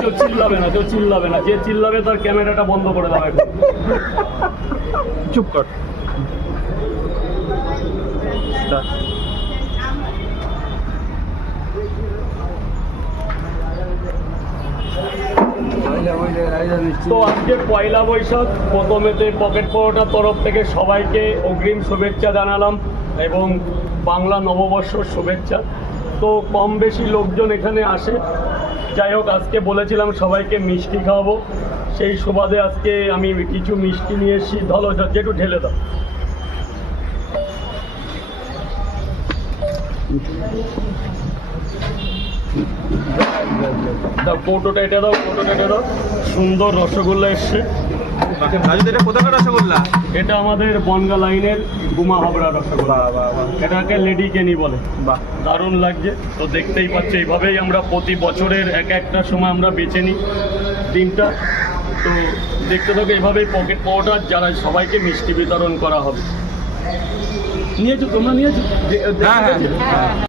কেউ চিল্লাবে না, কেউ চিল্লাবে না, যে চিল্লাবে তার ক্যামেরাটা বন্ধ করে দেওয়া হবে। চুপ কর। তো আজকে পয়লা বৈশাখ, প্রথমেতে পকেট পরোটার তরফ থেকে সবাইকে অগ্রিম শুভেচ্ছা জানালাম এবং বাংলা নববর্ষর শুভেচ্ছা। তো কম বেশি লোকজন এখানে আসে, যাই হোক আজকে বলেছিলাম সবাইকে মিষ্টি খাওয়াবো, সেই সুবাদে আজকে আমি কিছু মিষ্টি নিয়ে এসেছি। ধলো যেটু ঢেলে দাও। দাও কৌটোটা, এটা দাও, কৌটোটা এটা দাও। সুন্দর রসগোল্লা এসছে। এটা কোথাকার রসগোল্লা? এটা আমাদের বনগা লাইনের গুমা হাবড়া রসগোল্লা। এটাকে লেডি কেনি বলে। বাহ, দারুণ লাগছে। তো দেখতেই পাচ্ছি এইভাবেই আমরা প্রতি বছরের একটা সময় আমরা বেছে নিই দিনটা। তো দেখতে থাকো, এইভাবেই পকেট পাওয়াটা যারা সবাইকে মিষ্টি বিতরণ করা হবে। নিয়েছো তোমরা? নিয়েছো? হ্যাঁ।